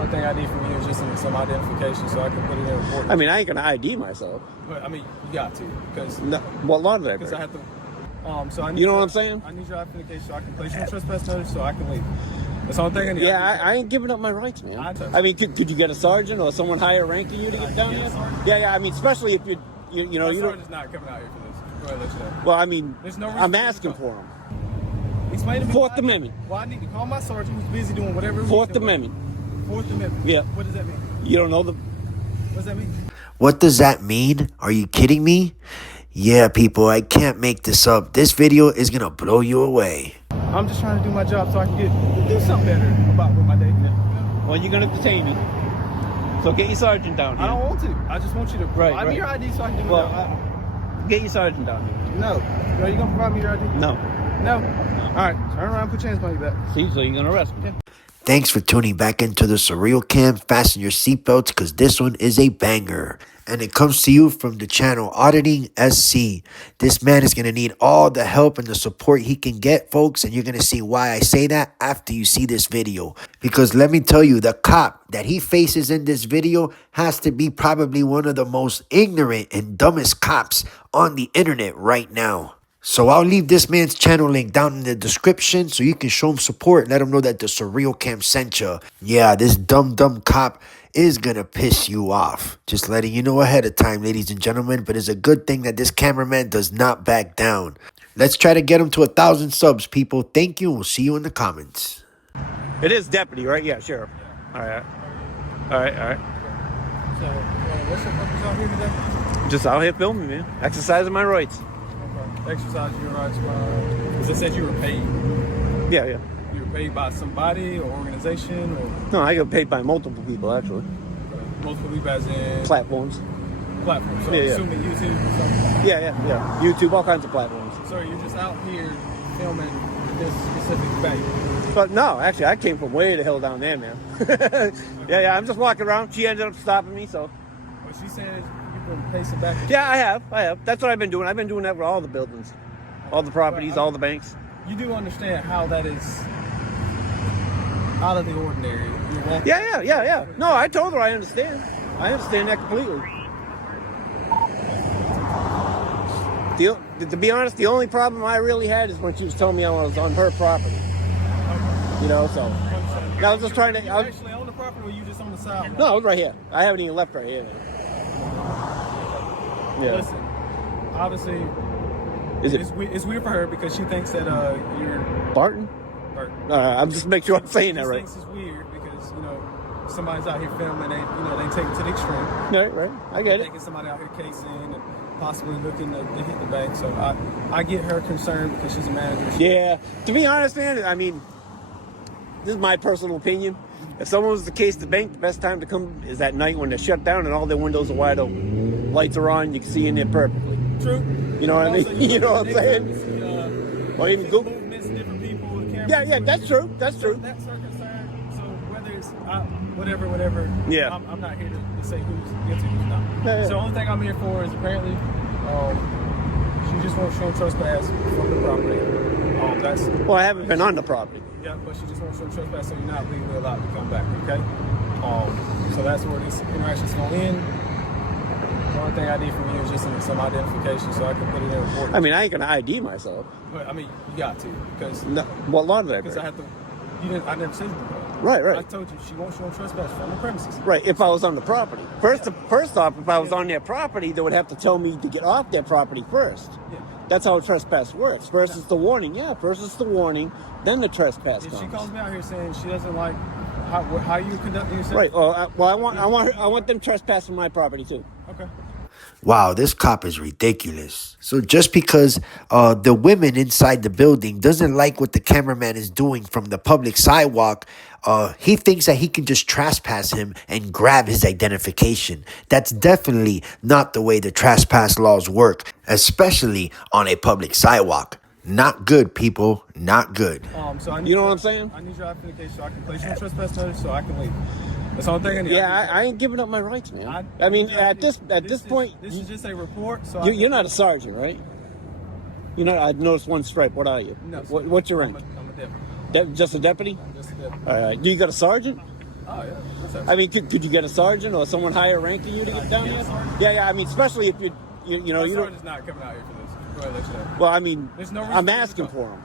only thing I need from you is just some identification so I can put it in a report. I mean, I ain't gonna ID myself. But I mean, you got to because No, well, a lot of that. because I have to. So I need You know what I'm saying? I need your identification so I can place you on trespass notice so I can leave. That's the only thing I need. Yeah, I ain't giving up my rights, man. I mean, could you get a sergeant or someone higher ranking you to get down here? Yeah. I mean, especially if you know, you sergeant's not coming out here for this. Go ahead, let you know. Well, I mean, There's no reason I'm for you to asking go. for him. Explain to me. Fourth Amendment. Well, I need to call my sergeant who's busy doing whatever. Fourth Amendment. Fourth Amendment. Yeah. What does that mean? You don't know the. What does that mean? What does that mean? Are you kidding me? Yeah, people, I can't make this up. This video is gonna blow you away. I'm just trying to do my job so I can do something better about with my day. Well, you're gonna detain me. So get your sergeant down here. I don't want to. I just want you to provide me your ID so I can do my job. Get your sergeant down here. No. Are you gonna provide me your ID? No. No. All right. Turn around. And put your hands behind your back. See, so you're gonna arrest me. Yeah. Thanks for tuning back into the Surreal Cam. Fasten your seatbelts because this one is a banger. And it comes to you from the channel Auditing SC. This man is going to need all the help and the support he can get, folks. And you're going to see why I say that after you see this video. Because let me tell you, the cop that he faces in this video has to be probably one of the most ignorant and dumbest cops on the internet right now. So I'll leave this man's channel link down in the description so you can show him support and let him know that the Surreal Cam sent you. Yeah, this dumb cop is gonna piss you off. Just letting you know ahead of time, ladies and gentlemen, but it's a good thing that this cameraman does not back down. Let's try to get him to 1,000 subs, people. Thank you, and we'll see you in the comments. It is deputy, right? Yeah, sheriff. All right. So, what's your purpose out here today? Just out here filming, man. Exercising my rights. Okay. Exercise your rights. Because it said you were paid. Yeah. You were paid by somebody or organization or No, I get paid by multiple people, actually. multiple people as in Platforms. platforms. So Yeah. assuming YouTube or something. Yeah. YouTube, all kinds of platforms. So you're just out here filming this specific bank. But no, actually, I came from way the hell down there, man. Yeah, I'm just walking around. She ended up stopping me, so. What she said is you've been pacing back. Yeah, I have. That's what I've been doing. I've been doing that with all the buildings, all the properties, all the banks. You do understand how that is out of the ordinary. You're walking. Yeah. No, I told her I understand. I understand that completely. To be honest, the only problem I really had is when she was telling me I was on her property. You know, so I was just trying to. You actually on the property, or you just on the side? No, I was right here. I haven't even left right here. Yeah. Listen, obviously, Is it it's weird for her because she thinks that you're Barton? hurt. I'm just making sure I'm saying that She right. thinks it's weird because somebody's out here filming. They take it to the extreme. Right. I get it. Taking somebody out here casing and possibly looking to hit the bank. So I get her concerned because she's a manager. Yeah. To be honest, man, I mean, this is my personal opinion. If someone was to case the bank, the best time to come is at night when they're shut down and all their windows are wide open. Lights are on, you can see in there perfectly. True. You know what I mean? Also, You know what I'm saying? Or Or even even Google. movements, different people. The cameras. Yeah, that's true. That's true. That's her concern. So whether it's whatever. Yeah. I'm not here to say who's guilty, who's not. Yeah. So the only thing I'm here for is apparently she just won't show trespass from the property. That's Well, I haven't been on the property. yeah, but she just won't show trespass, so you're not legally allowed to come back. Okay. So that's where this interaction's going to end. The only thing I need from you is just some identification so I can put it in a report. I mean, I ain't gonna ID myself. But I mean, you got to because No, well, a lot of that. I have to. I never said that. Right. I told you she won't show trespass from the premises. Right, if I was on the property. First off, if I was on their property, they would have to tell me to get off their property first. Yeah. That's how trespass works. First it's the warning. Yeah, first it's the warning, then the trespass If comes. she calls me out here saying she doesn't like how you conducting yourself. Right. I want them trespassing my property too. Okay. Wow, this cop is ridiculous. So just because the women inside the building doesn't like what the cameraman is doing from the public sidewalk, he thinks that he can just trespass him and grab his identification. That's definitely not the way the trespass laws work, especially on a public sidewalk. Not good, people. Not good. So You know what I'm saying? I need your identification so I can place you on trespass notice so I can leave. That's the only thing I need. Yeah, I ain't giving up my rights, man. I mean, at this point, this is just a report. So you're not a sergeant, right? You're not. I noticed one stripe. What are you? No. What's your rank? I'm a deputy. Just a deputy? I'm just a deputy. All right. Do you got a sergeant? Oh yeah. That's I mean, could you get a sergeant or someone higher ranking you to get down here? Yeah. I mean, especially if you know, you don't. Sergeant's not coming out here for this. Go ahead, let you know. Well, I mean, There's no reason I'm for you to asking go. for them.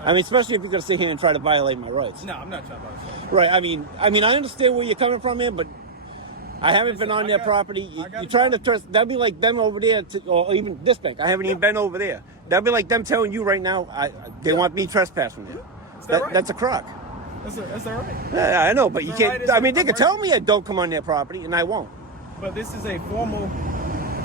I mean, especially if you're going to sit here and try to violate my rights. No, I'm not trying to buy stuff. Right. I mean, I understand where you're coming from, man, but I haven't been on their property. You're trying to trust. That'd be like them over there, or even this bank. I haven't even been over there. That'd be like them telling you right now they want me trespassing there. That's a crock. That's all right. Yeah, I know, but you can't. Right, I mean, they right. can tell me I don't come on their property, and I won't. But this is a formal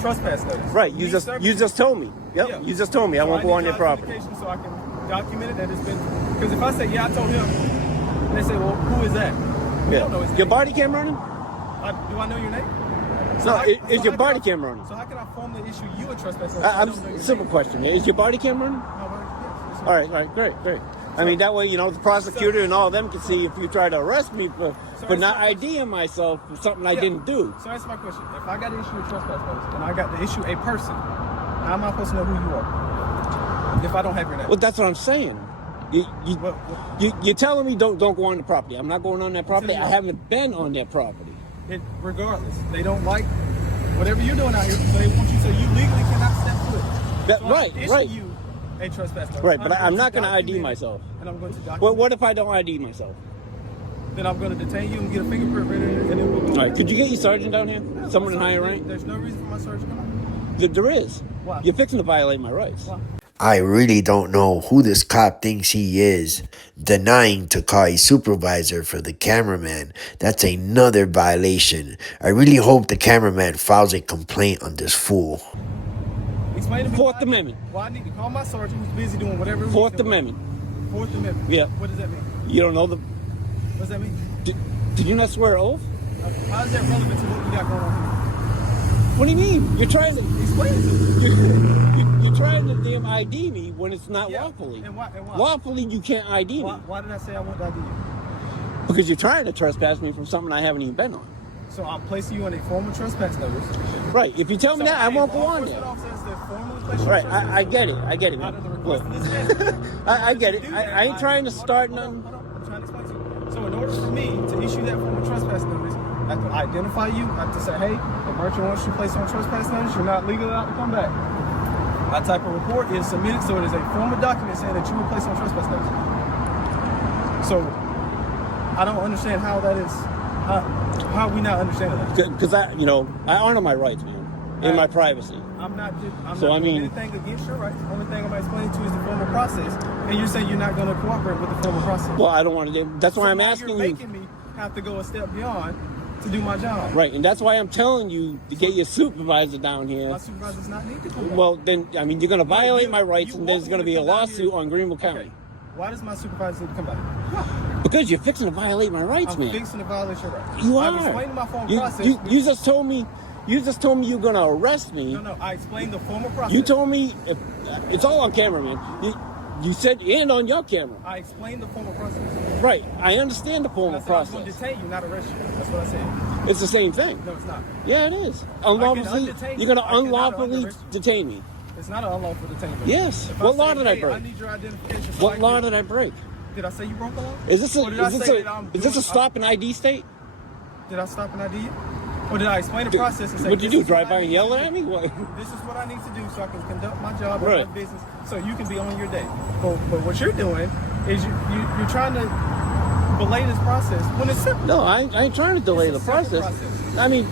trespass notice. Right. You just told me. Yep. Yeah. You just told me I won't go on their property. So I can document it that it's been. Because if I say I told him, and they say, well, who is that? We don't know his name. Your body cam running? Do I know your name? No, is your body cam running? So how can I formally issue you a trespass notice? Simple question. Is your body cam running? Yes. All right, great. I mean, that way, you know, the prosecutor and all of them can see if you try to arrest me for not IDing myself for something I didn't do. So that's my question. If I got to issue a trespass notice and I got to issue a person, how am I supposed to know who you are if I don't have your name? Well, that's what I'm saying. You're telling me don't go on the property. I'm not going on that property. I haven't been on that property. Regardless, they don't like whatever you're doing out here. So they want you, so you legally cannot step foot. So Right. You a trespass notice. Right, but I'm not going to ID myself. And I'm going to document. Well, what if I don't ID myself? Then I'm going to detain you and get a fingerprint ready, and then we'll go. All right, could you get your sergeant down here? Someone in higher rank? There's no reason for my sergeant to come out. There is. Why? You're fixing to violate my rights. Why? I really don't know who this cop thinks he is, denying to call a supervisor for the cameraman. That's another violation. I really hope the cameraman files a complaint on this fool. Explain to me Fourth Amendment. Why I need to call my sergeant who's busy doing whatever. Fourth Amendment. Fourth Amendment. Yeah. What does that mean? You don't know the... What does that mean? Did you not swear an oath? How is that relevant to what we got going on here? What do you mean? You're trying to... Explain it to me. You're trying to damn ID me when it's not lawfully. And why? Lawfully, you can't ID me. Why did I say I want to ID you? Because you're trying to trespass me from something I haven't even been on. So I'm placing you on a formal trespass notice. Right. If you tell me that, I won't go on there. Right. I get it. I get it. Look, I get it. I ain't trying to start nothing. I'm trying to explain to you. So in order for me to issue that formal trespass notice, I have to identify you. I have to say, hey, the merchant wants you placed on trespass notice. You're not legally allowed to come back. My type of report is submitted, so it is a formal document saying that you were placed on trespass notice. So I don't understand how that is. How are we not understanding that? Because I honor my rights, man, and my privacy. I'm not doing anything against your rights. The only thing I'm explaining to you is the formal process. And you're saying you're not going to cooperate with the formal process. Well, I don't want to. That's why I'm asking you. You're making me have to go a step beyond to do my job. Right, and that's why I'm telling you to get your supervisor down here. My supervisor does not need to come down. Well, then, I mean, you're going to violate my rights, and there's going to be a lawsuit on Greenville County. Okay. Why does my supervisor need to come back? Because you're fixing to violate my rights, man. I'm fixing to violate your rights. You are. I've explained my formal process. You just told me. You just told me you're going to arrest me. No, I explained the formal process. You told me it's all on camera, man. You said and on your camera. I explained the formal process. Right. I understand the formal process. I'm going to detain you, not arrest you. That's what I said. It's the same thing. No, it's not. Yeah, it is. Unlawfully, you're going to unlawfully detain me. It's not an unlawful detainment. Yes. What law did I break? I need your identification. What law did I break? Did I say you broke the law? Is this a stop and ID state? Did I stop and ID you? Or did I explain the process and say, what'd you do, drive by and yell at me? What? This is what I need to do so I can conduct my job and Right. my business so you can be on your day. But what you're doing is you're trying to belay this process when it's simple. No, I ain't trying to delay the process. I mean,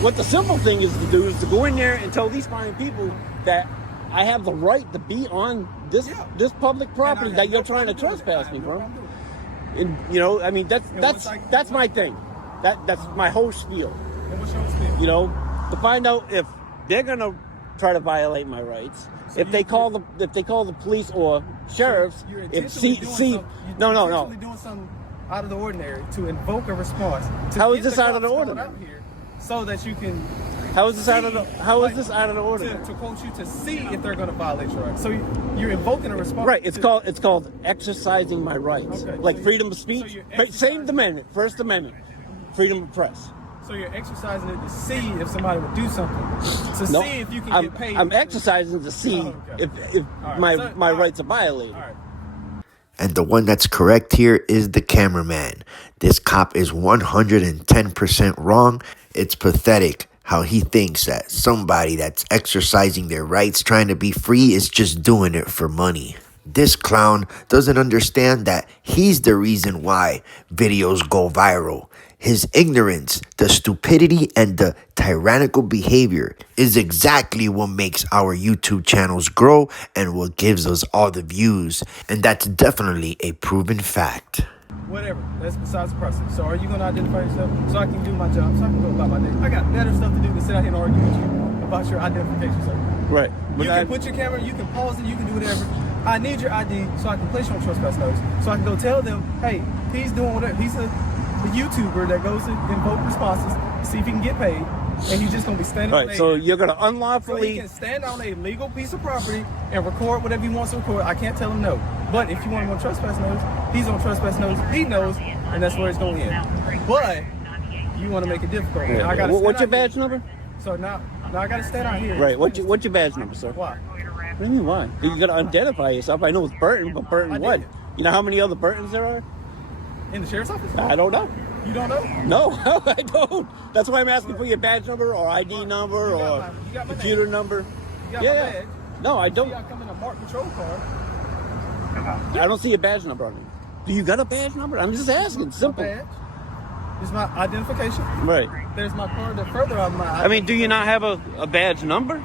what the simple thing is to do is to go in there and tell these fine people that I have the right to be on this public property that you're trying to trespass me from. And I mean that's my thing. That's my whole spiel. And what's your spiel? To find out if they're gonna try to violate my rights. So if they call the police or sheriffs, you're doing something out of the ordinary to invoke a response. How is this out of the ordinary? So that you can. How is this out of the ordinary? To quote you, to see if they're going to violate your rights. So you're invoking a response. Right. It's called exercising my rights, like freedom of speech. Same amendment, First Amendment, freedom of press. So you're exercising it to see if somebody would do something. To see if you can get paid. I'm exercising to see if my rights are violated. And the one that's correct here is the cameraman. This cop cop is 110% wrong. It's pathetic how he thinks that somebody that's exercising their rights trying to be free is just doing it for money. This clown doesn't understand that he's the reason why videos go viral. His ignorance, the stupidity, and the tyrannical behavior is exactly what makes our YouTube channels grow and what gives us all the views. And that's definitely a proven fact. Whatever. That's besides the process. So are you going to identify yourself so I can do my job, so I can go about my day? I got better stuff to do than sit out here and argue with you about your identification, sir. Right. You can put your camera, you can pause it, you can do whatever. I need your ID so I can place you on trespass notice. So I can go tell them, hey, he's doing whatever. He's a YouTuber that goes to invoke responses, see if he can get paid, and he's just going to be standing All right, so you're going to so unlawfully... he can stand on a legal piece of property and record whatever he wants to record. I can't tell him no. But if you want him on trespass notice, he's on trespass notice. He knows, and that's where it's going to end. But you want to make it difficult. Yeah. Now, I gotta What's your stand out badge number? So now I got to stand out here. Right, what's your badge number, sir? Why? What do you mean, why? You got to identify yourself. I know it's Burton, but Burton what? did. You know how many other Burtons there are? In the sheriff's office? I don't know. You don't know? No, I don't. That's why I'm asking for your badge number or ID number or computer number. You got my badge. No, I don't. See, I come in a marked patrol car. I don't see a badge number on it. Do you got a badge number? I'm just asking. Simple. My badge is my identification. Right. There's my card that further on my I mean, do you not have a badge number?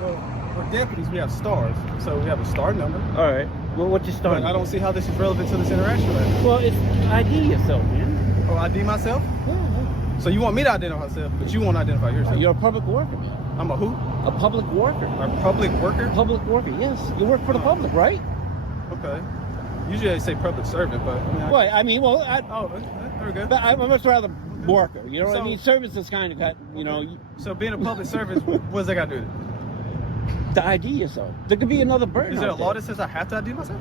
Well, we're deputies, we have stars. So we have a star number. All right. Well, what's your star But number? I don't see how this is relevant to this interaction right now. Well, it's ID yourself, man. Oh, ID myself? Yeah. So you want me to identify myself, but you won't identify yourself. You're a public worker, man. I'm a who? A public worker. A public worker? Public worker, yes. You work for the public, right? Okay. Usually they say public servant, but I mean, oh, very good. but I'm much rather worker. You know what I So- mean? Service is kind of got, you know, So being a public servant, what's that got to do with it? the ID yourself. There could be another burden. Is there a out law there. that says I have to ID myself?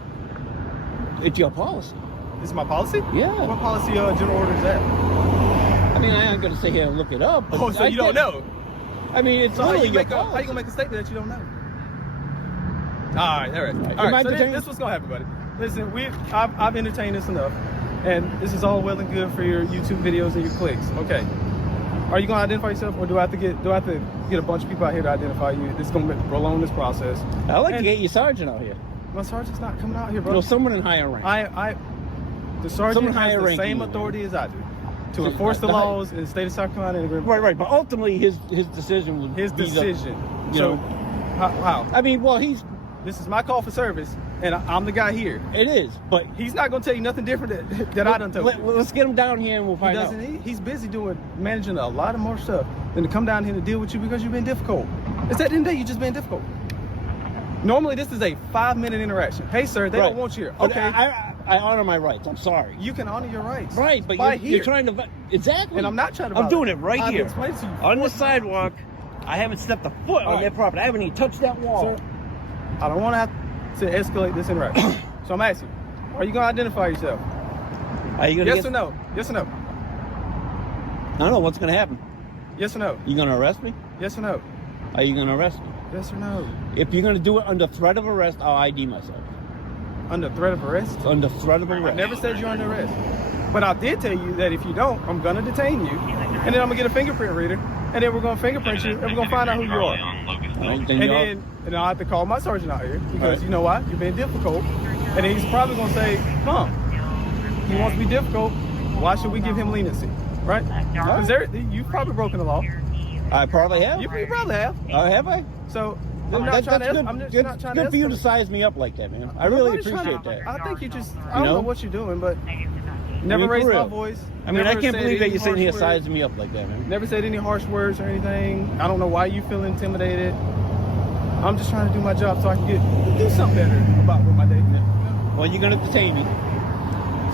It's your policy. It's my policy? Yeah. What policy general order is that? I mean, I ain't gonna sit here and look it up. But Oh, so you don't know? I mean, it's So how really you, your how you policy. gonna make a statement that you don't know? All right, all right. Am All I right, so detaining- this is what's gonna happen, buddy. Listen, I've entertained this enough, and this is all well and good for your YouTube videos and your clicks. Okay. Are you gonna identify yourself, or do I have to get a bunch of people out here to identify you? This is gonna prolong this process. I like to And get your sergeant out here. my sergeant's not coming out here, bro. No, someone in higher rank. The sergeant Someone has higher the ranking same you. authority as I do to enforce the laws in the state of South Carolina and the Right. But ultimately, his decision would His be decision. you So, know. how? I mean, well, This is my call for service, and I'm the guy here. it is, but He's not gonna tell you nothing different that I done told you. let's get him down here and we'll He find out. doesn't. He's busy managing a lot of more stuff than to come down here to deal with you because you've been difficult. It's at the end of the day, you just been difficult. Normally, this is a 5-minute interaction. Hey, sir, they don't want you here. But Okay, I honor my rights. I'm sorry. you can honor your rights. Right, but By you're here. trying to exactly. And I'm not trying to. I'm bother. doing it right I've here explained to you on the sidewalk. I haven't stepped a foot on All their right. property. I haven't even touched that wall. So, I don't want to have to escalate this interaction. So I'm asking, are you gonna identify yourself? Are you gonna Yes or no? Yes or no? I don't know what's gonna happen. Yes or no? You gonna arrest me? Yes or no? Are you gonna arrest me? Yes or no? If you're gonna do it under threat of arrest, I'll ID myself. Under threat of arrest? Under threat of I arrest. never said you're under arrest. But I did tell you that if you don't, I'm gonna detain you, and then I'm gonna get a fingerprint reader, and then we're gonna fingerprint you, and we're gonna find out who you are. All right, And then I'll have to call my sergeant out here because Right. you know why? You're being difficult, and then he's probably gonna say, "Mom, he wants to be difficult. Why should we give him leniency?" Right? Because you've probably broken the law. I probably have. You probably have. Have I? So I'm not trying to. I'm just not trying good to. for you to escalate. size me up like that, man. I really Nobody's trying appreciate to- that. I think you just. I don't know? know what you're doing, but I never mean, for raised my real. voice. I mean, I never can't said believe that any you're sitting here harsh words. sizing me up like that, man. Never said any harsh words or anything. I don't know why you feel intimidated. I'm just trying to do my job so I can do something better about with my day. Well, you're gonna detain me.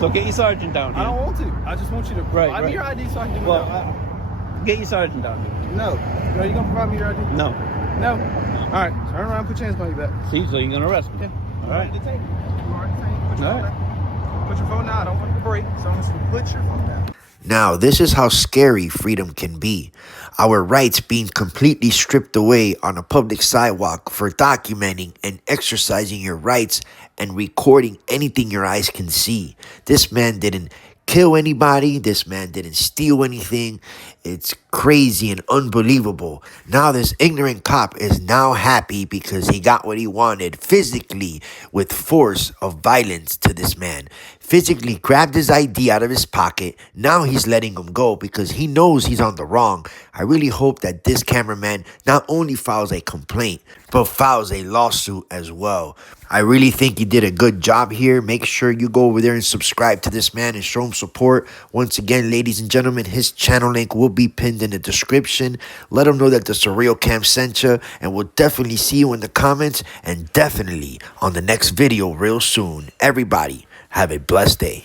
So get your sergeant down here. I don't want to. I just want you to provide me your ID so I can do my Well, job. get your sergeant down here. No. No, you gonna provide me your ID? No. No. All right. Turn around. Put your hands behind your back. See, so you're gonna arrest me. All right. Detain you. You are detained. Put your All phone right. down. Put your phone down. I don't want you to break. So I'm just gonna put your phone down. Now, this is how scary freedom can be. Our rights being completely stripped away on a public sidewalk for documenting and exercising your rights and recording anything your eyes can see. This man didn't kill anybody. This man didn't steal anything. It's crazy and unbelievable. Now this ignorant cop is now happy because he got what he wanted physically with force of violence to this man. Physically grabbed his ID out of his pocket. Now he's letting him go because he knows he's on the wrong. I really hope that this cameraman not only files a complaint, but files a lawsuit as well. I really think he did a good job here. Make sure you go over there and subscribe to this man and show him support. Once again, ladies and gentlemen, his channel link will be pinned in the description. Let him know that the Surreal Cam sent you, and we'll definitely see you in the comments and definitely on the next video real soon. Everybody, have a blessed day.